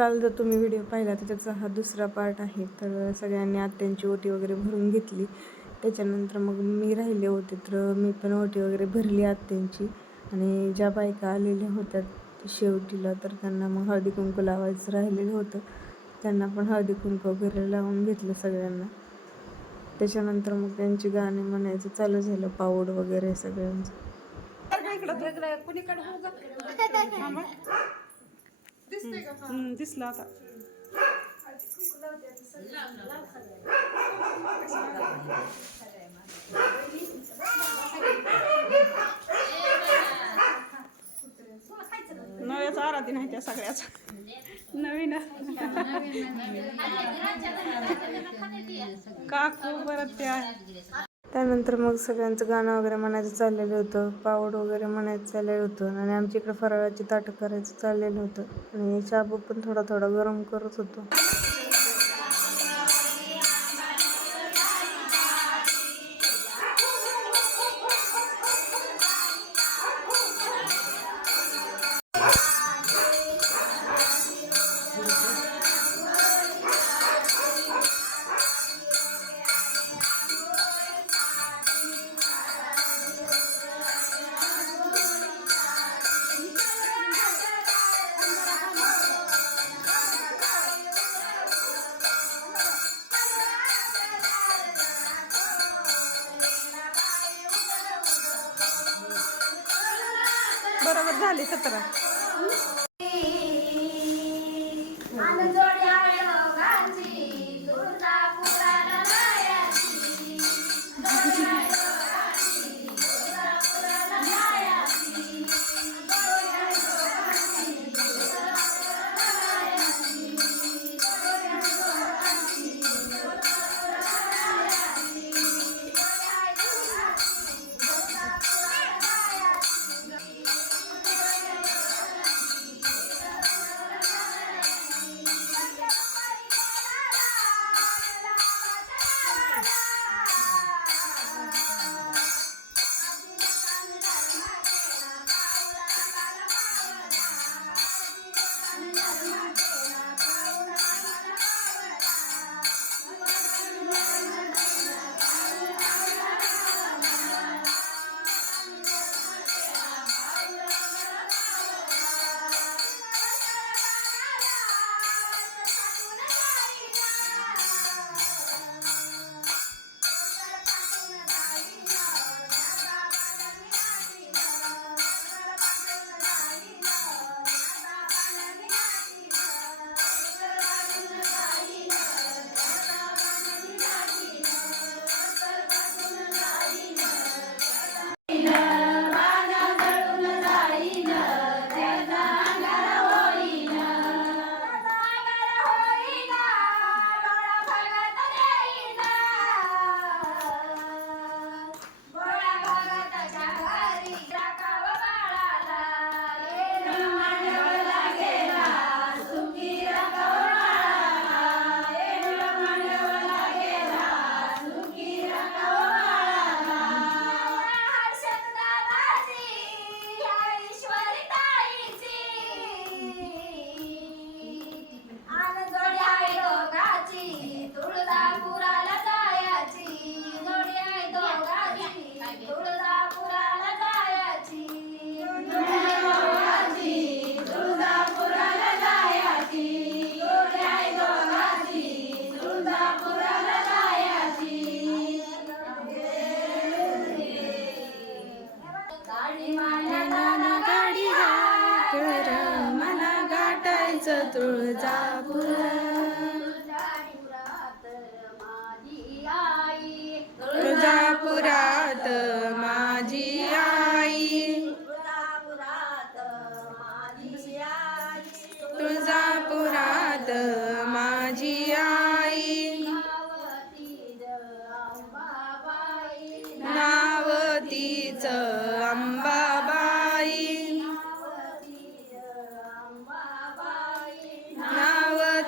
काल जर तुम्ही व्हिडिओ पाहिला तर त्याचा हा दुसरा पार्ट आहे. तर सगळ्यांनी आत्यांची ओटी वगैरे भरून घेतली. त्याच्यानंतर मग मी राहिले होते तर मी पण ओटी वगैरे भरली आत्यांची. आणि ज्या बायका आलेल्या होत्या शेवटीला तर त्यांना मग हळदी कुंकू लावायचं राहिलेलं होतं. त्यांना पण हळदी कुंकू वगैरे लावून घेतलं सगळ्यांना. त्याच्यानंतर मग त्यांची गाणी म्हणायचं चालू झालं पाऊड वगैरे सगळ्यांचं. हम्म, दिसलं आता नव्याच आराधी नाही त्या सगळ्याच. नवीन. काकू परत त्या. त्यानंतर मग सगळ्यांचं गाणं वगैरे म्हणायचं चाललेलं होतं. पावड वगैरे म्हणायचं चाललेलं होतं. आणि आमच्या इकडे फराळाची ताटं करायचं चाललेलं होतं. आणि शाबू पण थोडा थोडा गरम करत होतो. झाले सतरा. माया गाडी मला गाठायचं तुळजापूर.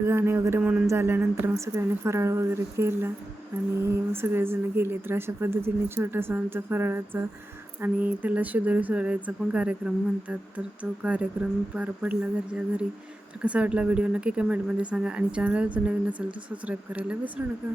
गाणे वगैरे म्हणून झाल्यानंतर मग सगळ्यांनी फराळ वगैरे केला. आणि मग सगळेजण गेले तर अशा पद्धतीने छोटासा आमचा फराळाचा आणि त्याला शिदोरी सोडायचा पण कार्यक्रम म्हणतात. तर तो कार्यक्रम पार पडला घरच्या घरी. तर कसा वाटला व्हिडिओ नक्की कमेंटमध्ये सांगा. आणि चॅनल जर नवीन असेल तर सबस्क्राईब करायला विसरू नका.